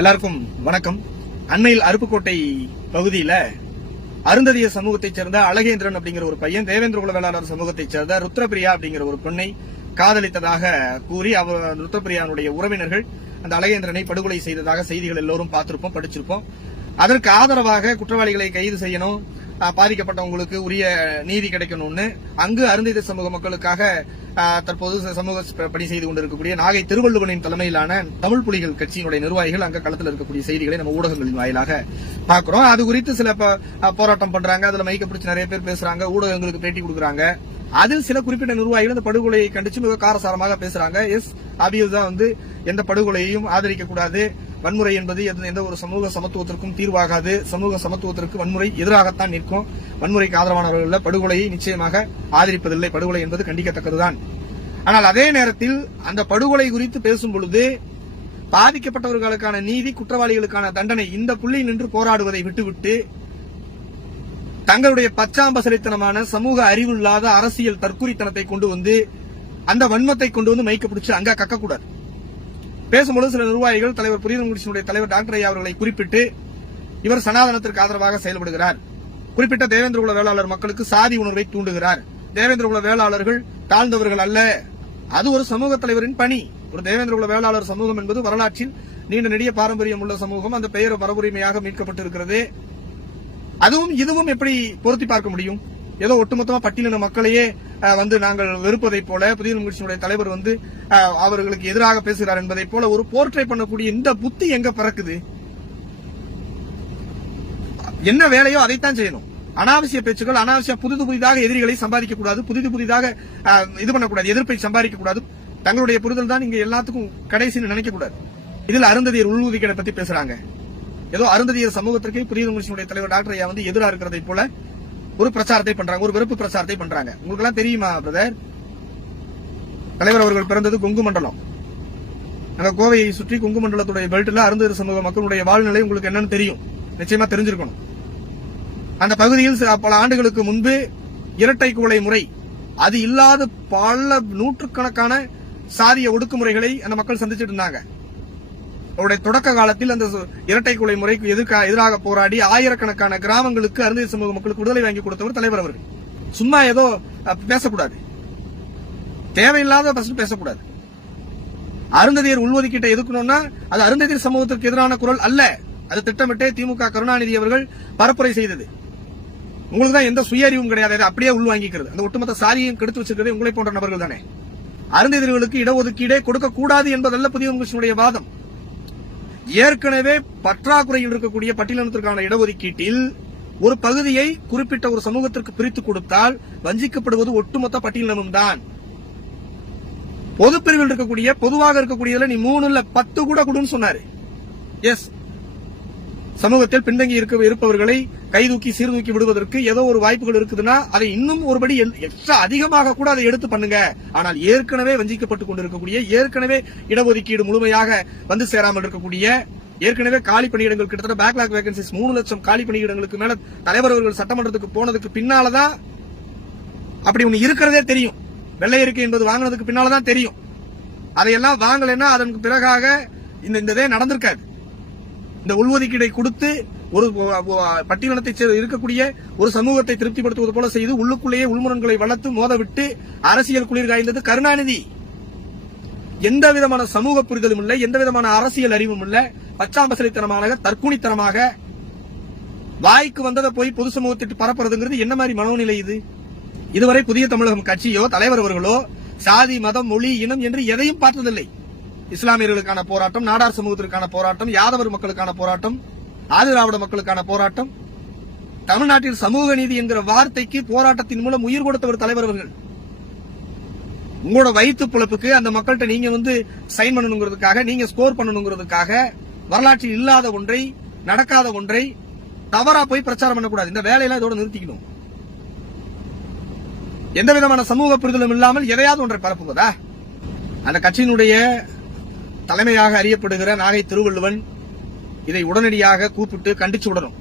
எல்லாருக்கும் வணக்கம் அன்னையில் அருப்புக்கோட்டை பகுதியில அருந்ததிய சமூகத்தைச் சேர்ந்த அழகேந்திரன் அப்படிங்கிற ஒரு பையன் தேவேந்திர குல வேளாளர் சமூகத்தைச் சேர்ந்த ருத்ரபிரியா அப்படிங்கிற ஒரு பெண்ணை காதலித்ததாக கூறி அவர் ருத்ரபிரியாவுடைய உறவினர்கள் அந்த அழகேந்திரனை படுகொலை செய்ததாக செய்திகள் எல்லோரும் பார்த்திருப்போம் படிச்சிருப்போம் அதற்கு ஆதரவாக குற்றவாளிகளை கைது செய்யணும் பாதிக்கப்பட்டவங்களுக்கு உரிய நீதி கிடைக்கணும்னு அங்கு அருந்தித சமூக மக்களுக்காக தற்போது சமூக பணி செய்து கொண்டிருக்கக்கூடிய நாகை திருவள்ளுவனின் தலைமையிலான தமிழ் புலிகள் கட்சியினுடைய நிர்வாகிகள் அங்க களத்தில் இருக்கக்கூடிய செய்திகளை நம்ம ஊடகங்களின் வாயிலாக பாக்குறோம் அது குறித்து சில போராட்டம் பண்றாங்க அதுல மைக்க பிடிச்சி நிறைய பேர் பேசுறாங்க ஊடகங்களுக்கு பேட்டி கொடுக்குறாங்க அதில் சில குறிப்பிட்ட நிர்வாகிகள் அந்த படுகொலையை கண்டிச்சு மிக காரசாரமாக பேசுறாங்க எஸ் அபியுதா வந்து எந்த படுகொலையையும் ஆதரிக்க கூடாது வன்முறை என்பது எந்த ஒரு சமூக சமத்துவத்திற்கும் தீர்வாகாது சமூக சமத்துவத்திற்கு வன்முறை எதிராகத்தான் நிற்கும் வன்முறைக்கு ஆதரவானவர்கள் படுகொலையை நிச்சயமாக ஆதரிப்பதில்லை படுகொலை என்பது கண்டிக்கத்தக்கதுதான் ஆனால் அதே நேரத்தில் அந்த படுகொலை குறித்து பேசும் பொழுது பாதிக்கப்பட்டவர்களுக்கான நீதி குற்றவாளிகளுக்கான தண்டனை இந்த புள்ளி நின்று போராடுவதை விட்டுவிட்டு தங்களுடைய பச்சாம்பசலித்தனமான சமூக அறிவு இல்லாத அரசியல் தற்குறித்தனத்தை கொண்டு வந்து அந்த வன்மத்தை கொண்டு வந்து மைக்க பிடிச்சு அங்க கக்கக்கூடாது பேசும்பொழுது சில நிர்வாகிகள் தலைவர் புரிதமுடிச்சினுடைய தலைவர் டாக்டர் ஐயா அவர்களை குறிப்பிட்டு இவர் சனாதனத்திற்கு ஆதரவாக செயல்படுகிறார் குறிப்பிட்ட தேவேந்திரகுல வேளாளர் மக்களுக்கு சாதி உணர்வை தூண்டுகிறார் தேவேந்திரகுல வேளாளர்கள் தாழ்ந்தவர்கள் அல்ல அது ஒரு சமூக தலைவரின் பணி ஒரு தேவேந்திரகுல வேளாளர் சமூகம் என்பது வரலாற்றில் நீண்ட நெடிய பாரம்பரியம் உள்ள சமூகம் அந்த பெயர் மரபுரிமையாக மீட்கப்பட்டிருக்கிறது அதுவும் இதுவும் எப்படி பொருத்தி பார்க்க முடியும் ஏதோ ஒட்டுமொத்தமா பட்டியலின மக்களையே வந்து நாங்கள் வெறுப்பதை போல புதிய முயற்சியினுடைய தலைவர் வந்து அவர்களுக்கு எதிராக பேசுகிறார் என்பதை போல ஒரு போர்ட்ரை பண்ணக்கூடிய இந்த புத்தி எங்க பிறக்குது என்ன வேலையோ அதைத்தான் செய்யணும் அனாவசிய பேச்சுகள் அனாவசிய புதிது புதிதாக எதிரிகளை சம்பாதிக்க கூடாது புதிது புதிதாக இது பண்ணக்கூடாது எதிர்ப்பை சம்பாதிக்க கூடாது தங்களுடைய புரிதல் தான் இங்க எல்லாத்துக்கும் கடைசின்னு நினைக்க கூடாது இதில் அருந்ததியர் உள்ஒதுக்கீடை பத்தி பேசுறாங்க ஏதோ அருந்ததியர் சமூகத்திற்கு புதிய கட்சியினுடைய தலைவர் டாக்டர் ஐயா வந்து எதிராக இருக்கிறதை போல ஒரு பிரச்சாரத்தை பண்றாங்க ஒரு வெறுப்பு பிரச்சாரத்தை பண்றாங்க உங்களுக்கு எல்லாம் தெரியுமா பிரதர் தலைவர் அவர்கள் பிறந்தது கொங்கு மண்டலம் அங்க கோவையை சுற்றி கொங்கு மண்டலத்துடைய பெல்ட்ல அருந்ததியர் சமூக மக்களுடைய வாழ்நிலை உங்களுக்கு என்னன்னு தெரியும் நிச்சயமா தெரிஞ்சிருக்கணும் அந்த பகுதியில் பல ஆண்டுகளுக்கு முன்பு இரட்டை குவளை முறை அது இல்லாத பல நூற்றுக்கணக்கான சாதிய ஒடுக்குமுறைகளை அந்த மக்கள் சந்திச்சிட்டு இருந்தாங்க அவருடைய தொடக்க காலத்தில் அந்த இரட்டை கொலை முறைக்கு எதிர்க்க எதிராக போராடி ஆயிரக்கணக்கான கிராமங்களுக்கு அருந்தி சமூக மக்களுக்கு விடுதலை வாங்கி கொடுத்தவர் தலைவர் அவர்கள் சும்மா ஏதோ பேசக்கூடாது தேவையில்லாத பேசக்கூடாது அருந்ததியர் உள்ஒதுக்கீட்டை எதுக்கணும்னா அது அருந்ததியர் சமூகத்திற்கு எதிரான குரல் அல்ல அது திட்டமிட்டே திமுக கருணாநிதி அவர்கள் பரப்புரை செய்தது உங்களுக்கு தான் எந்த சுய அறிவும் கிடையாது அதை அப்படியே உள்வாங்கிக்கிறது அந்த ஒட்டுமொத்த சாரியும் கெடுத்து வச்சிருக்கிறது உங்களை போன்ற நபர்கள் தானே அருந்ததிர்களுக்கு இடஒதுக்கீடே கொடுக்கக்கூடாது என்பதல்ல புதிய உங்களுடைய வாதம் ஏற்கனவே பற்றாக்குறையில் இருக்கக்கூடிய பட்டியலினத்திற்கான இடஒதுக்கீட்டில் ஒரு பகுதியை குறிப்பிட்ட ஒரு சமூகத்திற்கு பிரித்து கொடுத்தால் வஞ்சிக்கப்படுவது ஒட்டுமொத்த பட்டியலினமும் தான் பொது பிரிவில் இருக்கக்கூடிய பொதுவாக இருக்கக்கூடியதுல நீ மூணு இல்ல பத்து கூட கொடுன்னு சொன்னாரு எஸ் சமூகத்தில் பின்தங்கி இருக்க இருப்பவர்களை கைதூக்கி சீர்தூக்கி விடுவதற்கு ஏதோ ஒரு வாய்ப்புகள் இருக்குதுன்னா அதை இன்னும் ஒருபடி எக்ஸ்ட்ரா அதிகமாக கூட அதை எடுத்து பண்ணுங்க ஆனால் ஏற்கனவே வஞ்சிக்கப்பட்டுக் கொண்டிருக்கக்கூடிய ஏற்கனவே இடஒதுக்கீடு முழுமையாக வந்து சேராமல் இருக்கக்கூடிய ஏற்கனவே காலி பணியிடங்கள் கிட்டத்தட்ட பேக்லாக் வேகன்சிஸ் மூணு லட்சம் காலி பணியிடங்களுக்கு மேல தலைவர் அவர்கள் சட்டமன்றத்துக்கு போனதுக்கு பின்னாலதான் அப்படி ஒண்ணு இருக்கிறதே தெரியும் வெள்ளை இருக்கை என்பது வாங்கினதுக்கு பின்னாலதான் தெரியும் அதையெல்லாம் வாங்கலைன்னா அதற்கு பிறகாக இந்த இதே நடந்திருக்காது இந்த உள்ஒதுக்கீடை கொடுத்து ஒரு பட்டியலத்தை இருக்கக்கூடிய ஒரு சமூகத்தை திருப்திப்படுத்துவது போல செய்து உள்ளுக்குள்ளேயே உள்முரண்களை வளர்த்து மோதவிட்டு அரசியல் குளிர் காய்ந்தது கருணாநிதி எந்த விதமான சமூக புரிதலும் இல்லை எந்த விதமான அரசியல் அறிவும் இல்லை பச்சாம்பசலித்தனமாக தற்கூணித்தனமாக வாய்க்கு வந்ததை போய் பொது சமூகத்திற்கு பரப்புறதுங்கிறது என்ன மாதிரி மனோநிலை இது இதுவரை புதிய தமிழகம் கட்சியோ தலைவர் அவர்களோ சாதி மதம் மொழி இனம் என்று எதையும் பார்த்ததில்லை இஸ்லாமியர்களுக்கான போராட்டம் நாடார் சமூகத்திற்கான போராட்டம் யாதவர் மக்களுக்கான போராட்டம் ஆதிராவிட மக்களுக்கான போராட்டம் தமிழ்நாட்டில் சமூக நீதி என்கிற வார்த்தைக்கு போராட்டத்தின் மூலம் உயிர் கொடுத்த ஒரு தலைவர் அவர்கள் உங்களோட வயிற்று பிழப்புக்கு அந்த மக்கள்கிட்ட நீங்க வந்து சைன் பண்ணணுங்கிறதுக்காக நீங்க ஸ்கோர் பண்ணணுங்கிறதுக்காக வரலாற்றில் இல்லாத ஒன்றை நடக்காத ஒன்றை தவறா போய் பிரச்சாரம் பண்ணக்கூடாது இந்த வேலையெல்லாம் இதோட நிறுத்திக்கணும் எந்த விதமான சமூக புரிதலும் இல்லாமல் எதையாவது ஒன்றை பரப்புவதா அந்த கட்சியினுடைய தலைமையாக அறியப்படுகிற நாகை திருவள்ளுவன் இதை உடனடியாக கூப்பிட்டு கண்டிச்சு விடணும்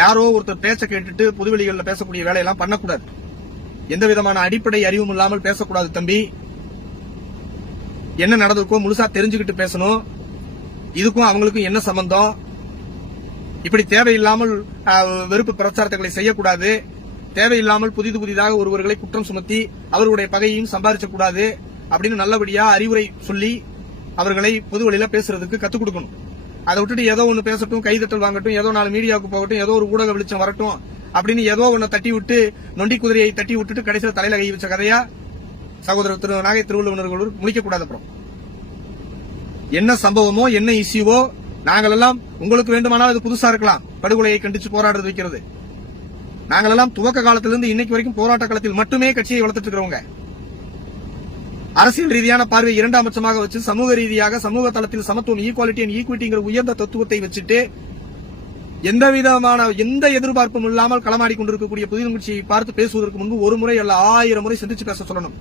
யாரோ ஒருத்தர் பேச கேட்டுட்டு பொதுவெளிகளில் பேசக்கூடிய வேலையெல்லாம் பண்ணக்கூடாது எந்த விதமான அடிப்படை அறிவும் இல்லாமல் பேசக்கூடாது தம்பி என்ன நடந்திருக்கோ முழுசா தெரிஞ்சுக்கிட்டு பேசணும் இதுக்கும் அவங்களுக்கும் என்ன சம்பந்தம் இப்படி தேவையில்லாமல் வெறுப்பு பிரச்சாரத்தை செய்யக்கூடாது தேவையில்லாமல் புதிது புதிதாக ஒருவர்களை குற்றம் சுமத்தி அவர்களுடைய பகையையும் சம்பாதிச்சக்கூடாது அப்படின்னு நல்லபடியா அறிவுரை சொல்லி அவர்களை பொது வழியில பேசுறதுக்கு கத்துக் கொடுக்கணும் அதை விட்டுட்டு ஏதோ ஒன்று பேசட்டும் கைதட்டல் வாங்கட்டும் ஏதோ நாலு மீடியாவுக்கு போகட்டும் ஏதோ ஒரு ஊடக வெளிச்சம் வரட்டும் அப்படின்னு ஏதோ ஒன்று தட்டி விட்டு நொண்டி குதிரையை தட்டி விட்டுட்டு கடைசியில் தலையில கை வச்ச கதையா சகோதரர் திரு நாகை திருவள்ளுவர்கள் முடிக்கக்கூடாது அப்புறம் என்ன சம்பவமோ என்ன இஷ்யூவோ நாங்கள் எல்லாம் உங்களுக்கு வேண்டுமானால் அது புதுசா இருக்கலாம் படுகொலையை கண்டிச்சு போராடுறது வைக்கிறது நாங்கள் எல்லாம் துவக்க காலத்திலிருந்து இன்னைக்கு வரைக்கும் போராட்ட காலத்தில் மட்டுமே கட்சியை வளர்த்துட்டு இருக்கிறவங்க அரசியல் ரீதியான பார்வை இரண்டாம் பட்சமாக வச்சு சமூக ரீதியாக சமூக தளத்தில் சமத்துவம் ஈக்குவாலிட்டி அண்ட் ஈக்விட்டிங்கிற உயர்ந்த தத்துவத்தை வச்சுட்டு எந்த விதமான எந்த எதிர்பார்ப்பும் இல்லாமல் களமாடி கொண்டிருக்கக்கூடிய புதிய பார்த்து பேசுவதற்கு முன்பு ஒரு முறை அல்ல ஆயிரம் முறை சிந்திச்சு பேச சொல்லணும்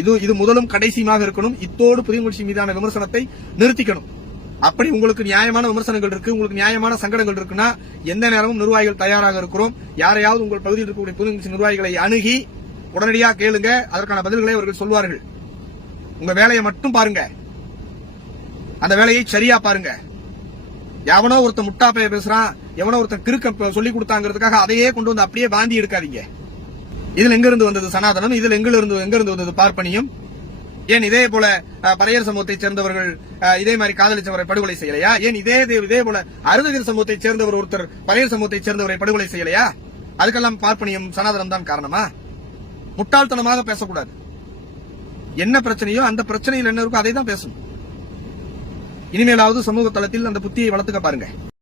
இது இது முதலும் கடைசியுமாக இருக்கணும் இத்தோடு புதிய நிகழ்ச்சி மீதான விமர்சனத்தை நிறுத்திக்கணும் அப்படி உங்களுக்கு நியாயமான விமர்சனங்கள் இருக்கு உங்களுக்கு நியாயமான சங்கடங்கள் இருக்குன்னா எந்த நேரமும் நிர்வாகிகள் தயாராக இருக்கிறோம் யாரையாவது உங்கள் பகுதியில் இருக்கக்கூடிய புதிய நிர்வாகிகளை அணுகி உடனடியாக கேளுங்க அதற்கான பதில்களை அவர்கள் சொல்வார்கள் உங்க வேலையை மட்டும் பாருங்க அந்த வேலையை சரியா பாருங்க எவனோ ஒருத்த முட்டாப்பைய பேசுறான் எவனோ ஒருத்த கிறுக்க சொல்லி கொடுத்தாங்கிறதுக்காக அதையே கொண்டு வந்து அப்படியே பாந்தி எடுக்காதீங்க இதுல எங்க இருந்து வந்தது சனாதனம் இதுல எங்க இருந்து எங்க இருந்து வந்தது பார்ப்பனியும் ஏன் இதே போல பரையர் சமூகத்தை சேர்ந்தவர்கள் இதே மாதிரி காதலிச்சவரை படுகொலை செய்யலையா ஏன் இதே இதே போல அருந்ததிர் சமூகத்தை சேர்ந்தவர் ஒருத்தர் பரையர் சமூகத்தை சேர்ந்தவரை படுகொலை செய்யலையா அதுக்கெல்லாம் பார்ப்பனியும் சனாதனம் தான் காரணமா முட்டாள்தனமாக பேசக்கூடாது என்ன பிரச்சனையோ அந்த பிரச்சனையில் என்ன இருக்கோ அதை தான் பேசணும் இனிமேலாவது சமூக தளத்தில் அந்த புத்தியை வளர்த்துக்க பாருங்க